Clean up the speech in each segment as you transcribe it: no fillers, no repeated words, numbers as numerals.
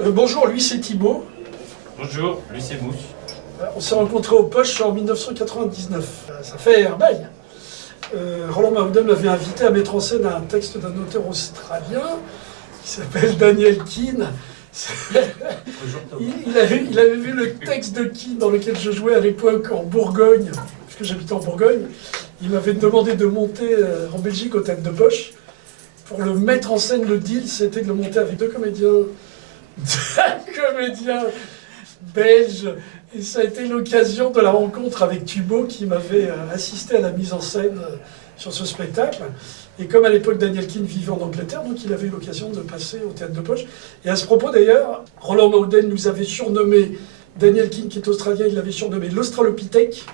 Bonjour, lui c'est Thibaut. Bonjour, lui c'est Mousse. On s'est rencontrés au Poche en 1999. Ça fait un bail. Roland Mahouden m'avait invité à mettre en scène un texte d'un auteur australien qui s'appelle Daniel Keane. Il avait vu le texte de Keane dans lequel je jouais à l'époque en Bourgogne, puisque j'habitais en Bourgogne. Il m'avait demandé de monter en Belgique au Théâtre de Poche. Pour le mettre en scène, le deal, c'était de le monter avec deux comédiens belges. Et ça a été l'occasion de la rencontre avec Thibaut qui m'avait assisté à la mise en scène sur ce spectacle. Et comme à l'époque Daniel Keane vivait en Angleterre, donc il avait eu l'occasion de passer au Théâtre de Poche. Et à ce propos d'ailleurs, Roland Mahouden nous avait surnommé, Daniel Keane qui est australien, il l'avait surnommé l'Australopithèque.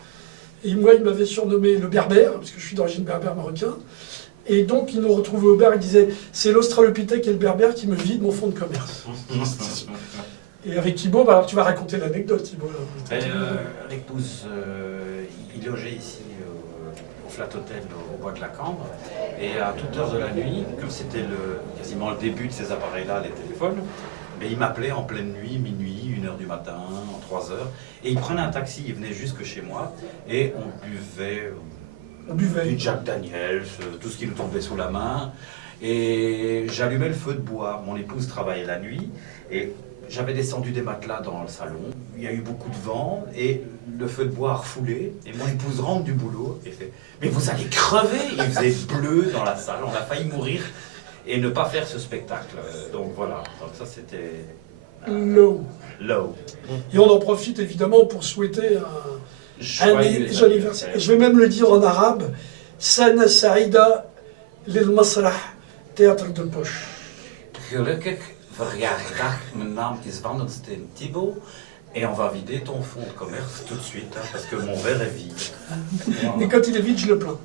Et moi il m'avait surnommé le Berbère, parce que je suis d'origine berbère marocain. Et donc il nous retrouvait au bar, il disait « c'est l'Australopithèque et le Berbère qui me vident mon fonds de commerce ». Et avec Thibaut, bah alors tu vas raconter l'anecdote, Thibaut. L'épouse, il logeait ici au Flat Hotel au Bois de la Cambre. Et à toute heure de la nuit, comme c'était quasiment le début de ces appareils-là, les téléphones, mais il m'appelait en pleine nuit, minuit, 1h du matin, en 3h. Et il prenait un taxi, il venait jusque chez moi. Et on buvait du Jack Daniels, tout ce qui nous tombait sous la main. Et j'allumais le feu de bois. Mon épouse travaillait la nuit. Et j'avais descendu des matelas dans le salon, il y a eu beaucoup de vent et le feu de bois a refoulé. Et mon épouse rentre du boulot et fait « Mais vous allez crever !» Il faisait bleu dans la salle, on a failli mourir et ne pas faire ce spectacle. Donc voilà, donc ça c'était... Low. Et on en profite évidemment pour souhaiter un anniversaire. Et je vais même le dire en arabe, Sana Saïda Lil Masrah, Théâtre de Poche. Verjaardag, mijn naam is Wandelsteen Thibaut et on va vider ton fonds de commerce tout de suite hein, parce que mon verre est vide. Et quand il est vide, je le plains.